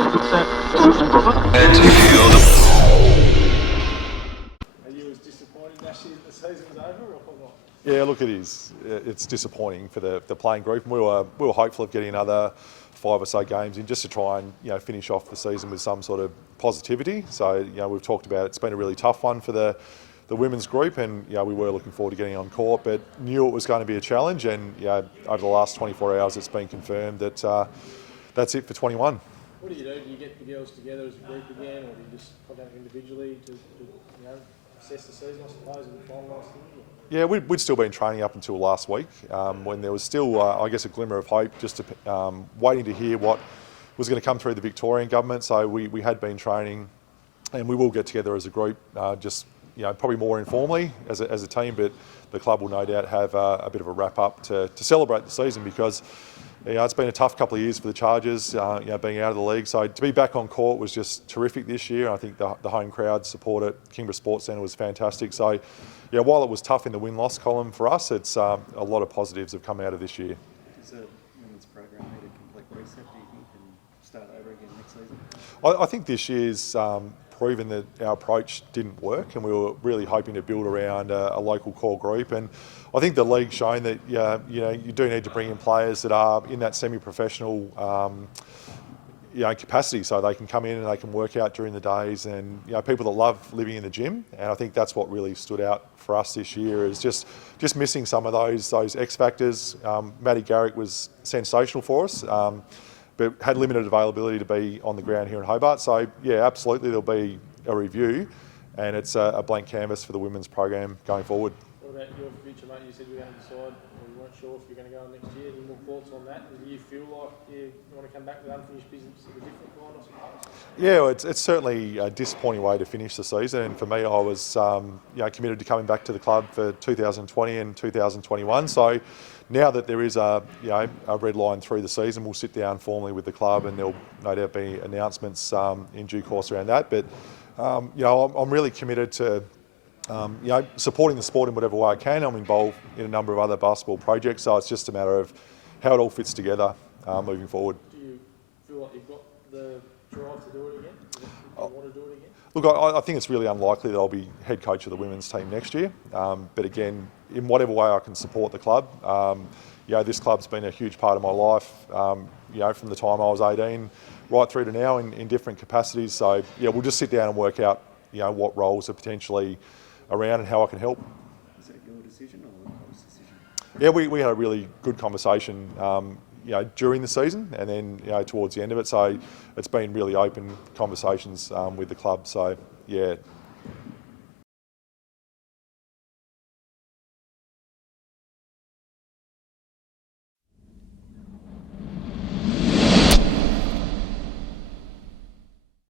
you as disappointed, Nash, that the season's over, or not? Yeah, look, it is. It's disappointing for the playing group, and we were hopeful of getting another 5 or so games in just to try and finish off the season with some sort of positivity. So we've talked about it's been a really tough one for the women's group, and we were looking forward to getting on court, but knew it was going to be a challenge. And over the last 24 hours, it's been confirmed that that's it for 21. What do? Do you get the girls together as a group again, or do you just contact individually to assess the season, I suppose, and finalise things? Yeah, we'd still been training up until last week, when there was still, I guess, a glimmer of hope, just waiting to hear what was going to come through the Victorian government. So we had been training, and we will get together as a group, just probably more informally as a team, but the club will no doubt have a bit of a wrap up to celebrate the season, because it's been a tough couple of years for the Chargers, being out of the league. So to be back on court was just terrific this year. I think the home crowd support at Kingborough Sports Centre was fantastic. So while it was tough in the win-loss column for us, it's a lot of positives have come out of this year. Does the women's program need a complete reset, do you think, and start over again next season? I think this year's proven that our approach didn't work, and we were really hoping to build around a local core group. And I think the league's shown that you do need to bring in players that are in that semi-professional capacity, so they can come in and they can work out during the days, and people that love living in the gym. And I think that's what really stood out for us this year, is just missing some of those X factors. Maddie Garrick was sensational for us, but had limited availability to be on the ground here in Hobart. So absolutely there'll be a review, and it's a blank canvas for the women's program going forward. What about your future, mate? You said you were going to decide, or you weren't sure if you're going to go on next year. Any more thoughts on that? Do you feel like you want to come back with unfinished business at a different point, I suppose? Yeah, it's certainly a disappointing way to finish the season, and for me, I was committed to coming back to the club for 2020 and 2021. So now that there is a red line through the season, we'll sit down formally with the club, and there'll no doubt be announcements in due course around that. But I'm really committed to supporting the sport in whatever way I can. I'm involved in a number of other basketball projects, so it's just a matter of how it all fits together moving forward. Do you feel like you've got the drive to do it again? Do you want to do it again? Look, I think it's really unlikely that I'll be head coach of the women's team next year. But again, in whatever way I can support the club, this club's been a huge part of my life, from the time I was 18 right through to now in different capacities. So, we'll just sit down and work out, what roles are potentially around and how I can help. Is that your decision or the club's decision? Yeah, we had a really good conversation, during the season, and then, towards the end of it. So it's been really open conversations with the club. So,